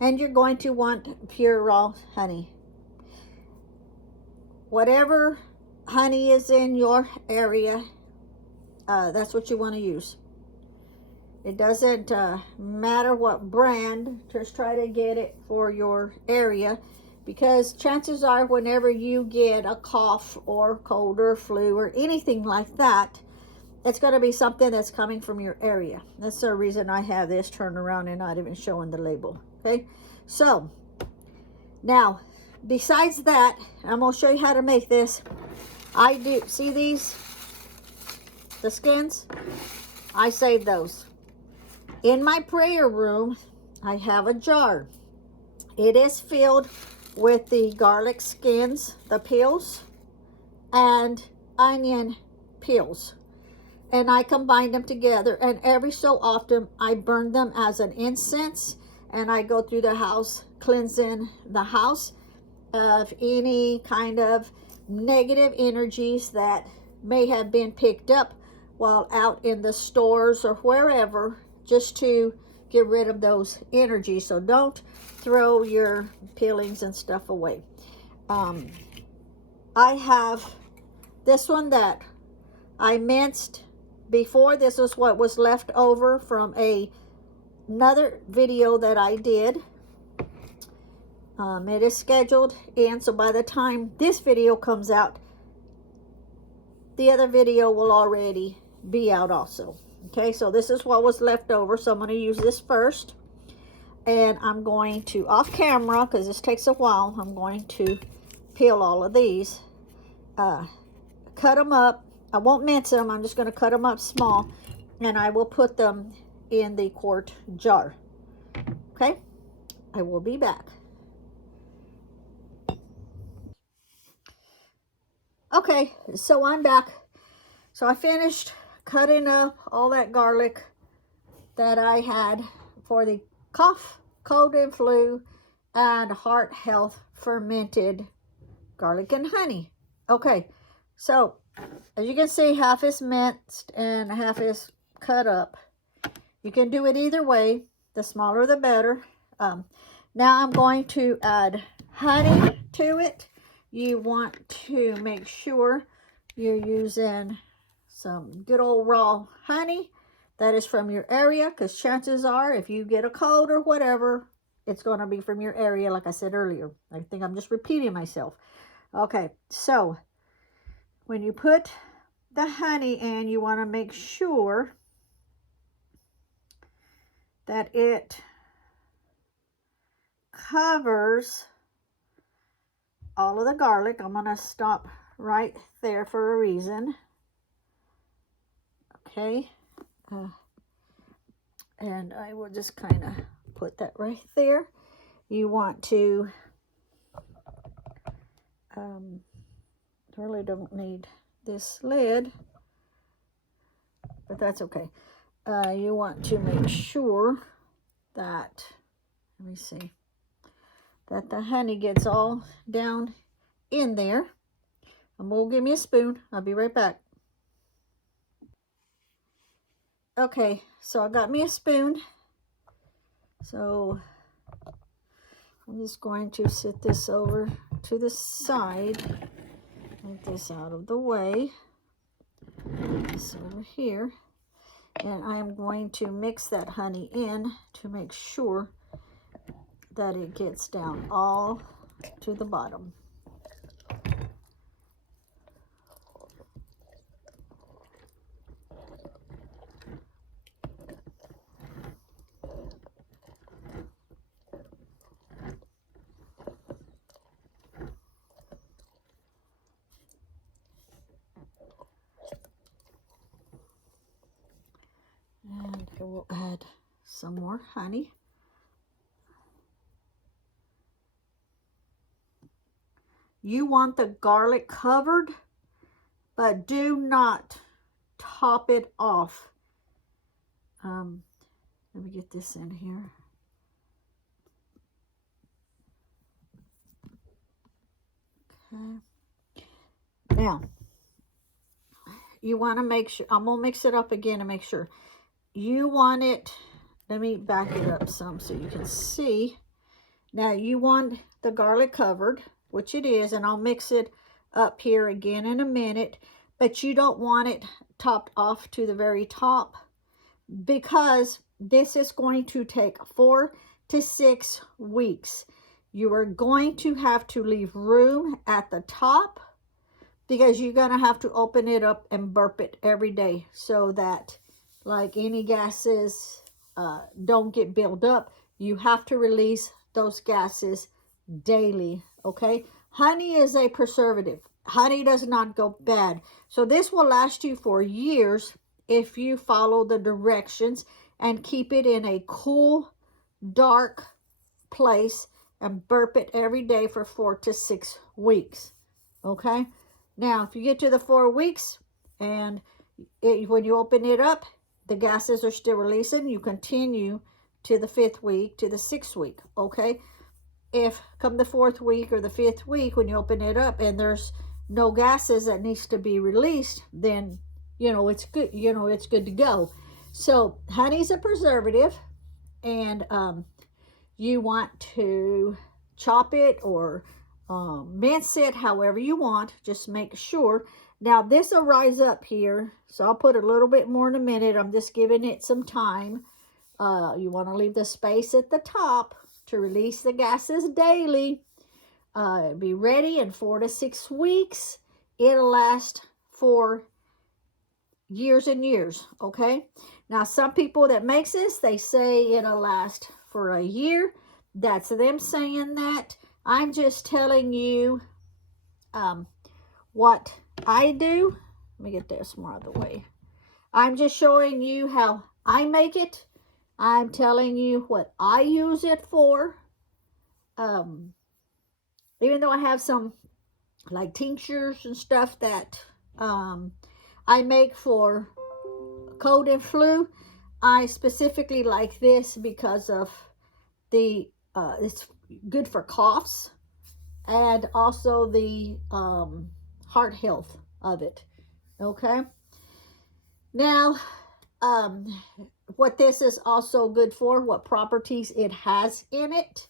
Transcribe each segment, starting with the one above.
And you're going to want pure raw honey. Whatever honey is in your area, that's what you want to use. It doesn't matter what brand, just try to get it for your area, because chances are whenever you get a cough or cold or flu or anything like that, it's going to be something that's coming from your area. That's the reason I have this turned around and not even showing the label. Okay, so now besides that, I'm going to show you how to make this. I do, see these, the skins, I save those. In my prayer room, I have a jar. It is filled with the garlic skins, the peels, and onion peels. And I combine them together, and every so often I burn them as an incense, and I go through the house cleansing the house of any kind of negative energies that may have been picked up while out in the stores or wherever, just to get rid of those energies. So don't throw your peelings and stuff away. I have this one that I minced before. This is what was left over from another video that I did. It is scheduled in, so by the time this video comes out, the other video will already be out also. Okay, so this is what was left over, so I'm going to use this first, and I'm going to, off camera, because this takes a while, I'm going to peel all of these, cut them up. I won't mince them, I'm just going to cut them up small, and I will put them in the quart jar. Okay, I will be back. Okay, so I'm back. So I finished cutting up all that garlic that I had for the cough, cold and flu, and heart health fermented garlic and honey. Okay, so as you can see, half is minced and half is cut up. You can do it either way. The smaller the better. Now I'm going to add honey to it. You want to make sure you're using some good old raw honey that is from your area, because chances are if you get a cold or whatever, it's going to be from your area, like I said earlier. I think I'm just repeating myself. Okay, so when you put the honey in, you want to make sure that it covers all of the garlic. I'm going to stop right there for a reason. Okay, and I will just kind of put that right there. You want to, really don't need this lid, but that's okay. You want to make sure that, let me see, that the honey gets all down in there. And we'll give me a spoon. I'll be right back. Okay, so I got me a spoon. So I'm just going to sit this over to the side, get this out of the way, this over here, and I'm going to mix that honey in to make sure that it gets down all to the bottom. And I will add some more honey. You want the garlic covered, but do not top it off. Let me get this in here. Okay. Now, you want to make sure, I'm going to mix it up again to make sure. You want it, let me back it up some so you can see. Now you want the garlic covered, which it is, and I'll mix it up here again in a minute, but you don't want it topped off to the very top, because this is going to take 4 to 6 weeks. You are going to have to leave room at the top, because you're going to have to open it up and burp it every day, so that like any gases don't get built up. You have to release those gases daily, okay? Honey is a preservative. Honey does not go bad. So this will last you for years if you follow the directions and keep it in a cool, dark place and burp it every day for 4 to 6 weeks, okay? Now, if you get to the 4 weeks and when you open it up, the gases are still releasing, you continue to the 5th week, to the 6th week, okay? If come the 4th week or the 5th week, when you open it up and there's no gases that needs to be released, then, you know, it's good, you know, it's good to go. So honey's a preservative, and you want to chop it or mince it however you want. Just make sure. Now this will rise up here, so I'll put a little bit more in a minute. I'm just giving it some time. You want to leave the space at the top to release the gases daily. Be ready in 4 to 6 weeks. It'll last for years and years, okay? Now some people that makes this, they say it'll last for a year. That's them saying that. I'm just telling you what I do. Let me get this more out of the way. I'm just showing you how I make it. I'm telling you what I use it for. Even though I have some like tinctures and stuff that I make for cold and flu, I specifically like this because of the it's good for coughs, and also the heart health of it, okay? Now, what this is also good for, what properties it has in it.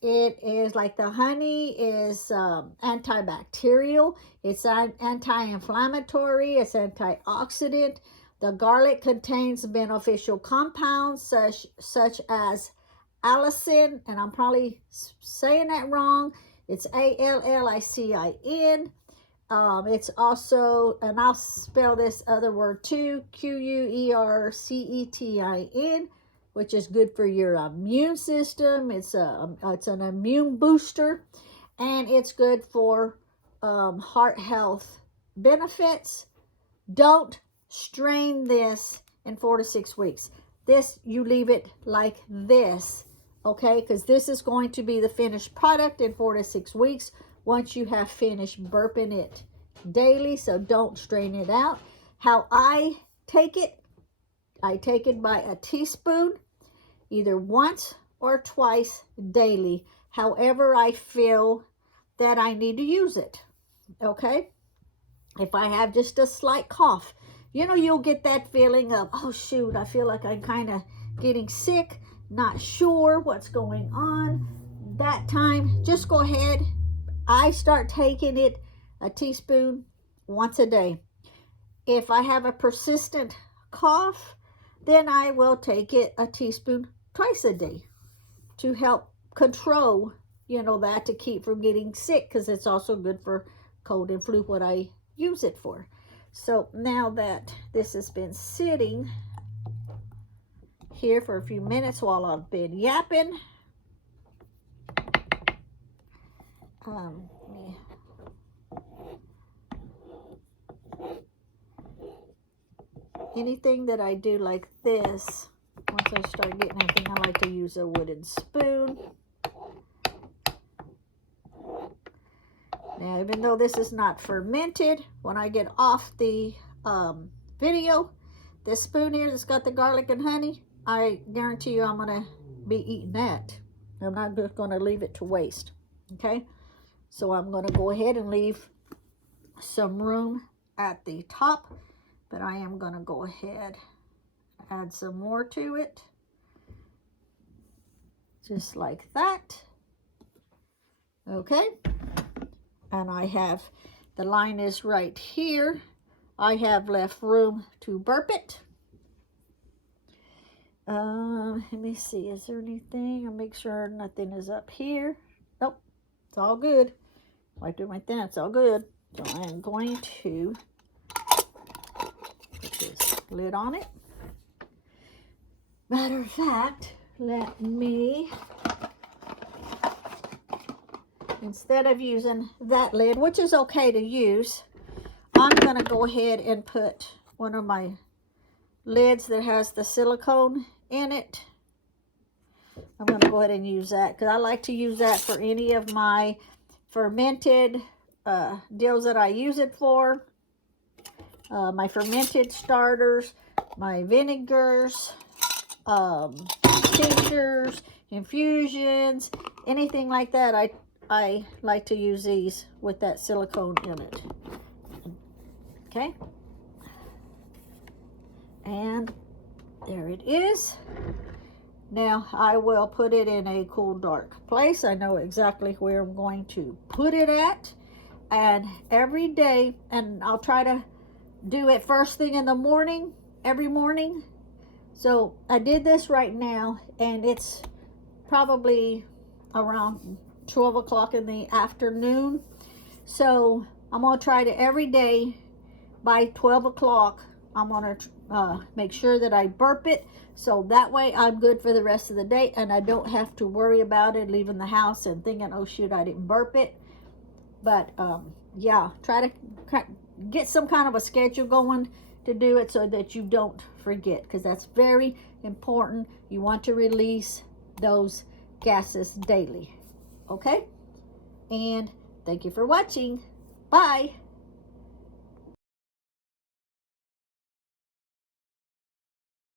It is like the honey is antibacterial, it's anti-inflammatory, it's antioxidant. The garlic contains beneficial compounds such as allicin, and I'm probably saying that wrong. It's ALLICIN. It's also, and I'll spell this other word too, QUERCETIN, which is good for your immune system. It's an immune booster, and it's good for heart health benefits. Don't strain this in 4 to 6 weeks. This, you leave it like this, okay? Because this is going to be the finished product in 4 to 6 weeks once you have finished burping it daily. So don't strain it out. How I take it by a teaspoon, either once or twice daily, however I feel that I need to use it, okay? If I have just a slight cough, you know, you'll get that feeling of, oh shoot, I feel like I'm kind of getting sick, not sure what's going on. That time, just go ahead. I start taking it a teaspoon once a day. If I have a persistent cough, then I will take it a teaspoon twice a day to help control, you know, that, to keep from getting sick, because it's also good for cold and flu, what I use it for. So now that this has been sitting here for a few minutes while I've been yapping, anything that I do like this, once I start getting everything, I like to use a wooden spoon. Now, even though this is not fermented, when I get off the video, this spoon here that's got the garlic and honey, I guarantee you I'm going to be eating that. I'm not just going to leave it to waste, okay? So I'm going to go ahead and leave some room at the top, but I am going to go ahead and add some more to it, just like that. Okay, and I have, the line is right here. I have left room to burp it. Let me see, is there anything? I'll make sure nothing is up here. Nope, it's all good. If I do my thing, it's all good. So I'm going to put this lid on it. Matter of fact, let me, instead of using that lid, which is okay to use, I'm going to go ahead and put one of my lids that has the silicone in it. I'm going to go ahead and use that because I like to use that for any of my fermented deals that I use it for. My fermented starters, my vinegars, tinctures, infusions, anything like that. I like to use these with that silicone in it. Okay, and there it is. Now I will put it in a cool, dark place. I know exactly where I'm going to put it at, and every day, and I'll try to do it first thing in the morning, every morning. So I did this right now, and it's probably around 12 o'clock in the afternoon. So I'm going to try to every day by 12 o'clock, I'm going to make sure that I burp it. So that way I'm good for the rest of the day, and I don't have to worry about it leaving the house and thinking, oh shoot, I didn't burp it. But yeah, try to get some kind of a schedule going to do it so that you don't forget, because that's very important. You want to release those gases daily. Okay? And thank you for watching. Bye.